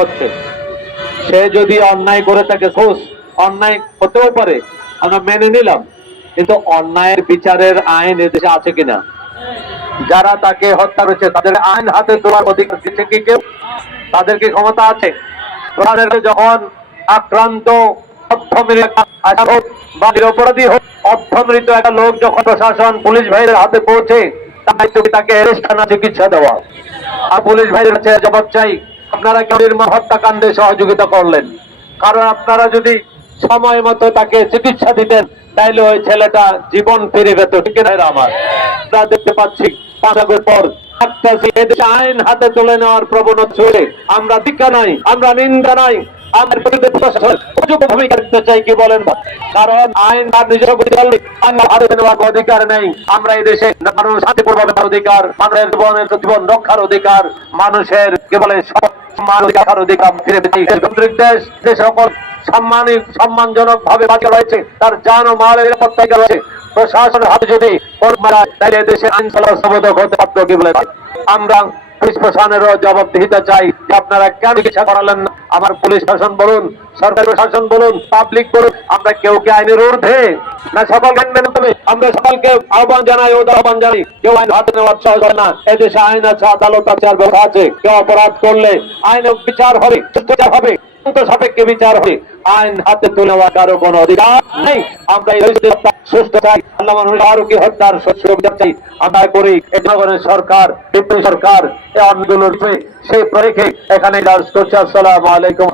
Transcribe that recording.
হচ্ছে। সে যদি অন্যায় করে থাকে, সোর্স অন্যায় হতেও পারে, আমরা মেনে নিলাম, কিন্তু অন্যায়ের বিচারের আইন এদেশে আছে কিনা? যারা তাকে হত্যা করেছে তাদের আইন হাতে তোলার অধিকার দিচ্ছে কি কেউ? তাদের কি ক্ষমতা আছে? তাদেরকে যখন আক্রান্ত বা নিরপরাধী হোক, অর্থমৃত একটা লোক যখন প্রশাসন পুলিশ ভাইয়ের হাতে পৌঁছে, তাকে অ্যারেস্ট না চিকিৎসা দেওয়া, আর পুলিশ ভাইয়ের কাছে জবাব চাই আপনারা কেন হত্যাকাণ্ডে সহযোগিতা করলেন? কারণ আপনারা যদি সময় মতো তাকে চিকিৎসা দিতেন তাইলে ওই ছেলেটা জীবন ফিরে পেত। ঠিক না? আমার আমরা দেখতে পাচ্ছি 5 আগস্ট পর আইন হাতে তুলে নেওয়ার প্রবণতা চলে। আমরা ধিক্কার নাই, আমরা নিন্দা নাই, আমার বিরুদ্ধে উপযুক্ত ভূমিকা রাখতে চাই। কি বলেন? কারণ আইন তার নিজের হাতে নেওয়ার অধিকার নেই। আমরা এই দেশে মানুষ শান্তিপূর্ণভাবে অধিকার, মানুষের জীবন রক্ষার অধিকার, মানুষের কি বলে সম্মান অধিকার ফিরে পেতে দেশ যে সকল সম্মানজনক ভাবে বাঁচা রয়েছে, তার জান ও মালের নিরাপত্তা রয়েছে। প্রশাসনের হাতে যদি তাহলে দেশের আইন শৃঙ্খলা হতে পারত। কি বলে? আমরা পুলিশ প্রশাসনেরও জবাবদিহিতা চাই যে আপনারা কেন চিকিৎসা করালেন না? আমার পুলিশ শাসন বলুন, সরকারি প্রশাসন বলুন, পাবলিক বলুন, আমরা কেউ কে আইনের ঊর্ধ্বে না? সকলকে মেনে নেবে। আমরা সকলকে আহ্বান জানাই, আহ্বান জানাই, কেউ আইন হাতে নেওয়ার সাহস হয় না। এদেশে আইন আছে, আদালত আছে, আর ব্যবস্থা আছে। কেউ অপরাধ করলে আইনের বিচার হবে, বিচার হবে, সাপেক্ষে বিচার হবে। আইন হাতে তুলে নেওয়ার কারো কোনো অধিকার নেই। আমরা সুস্থ চাই, আল্লাহ ফারুকী হত্যার বিচার চাই। আমরা করি জনগণের সরকার, সরকার আন্দোলন সেই প্রতীকে এখানে আসসালামু আলাইকুম।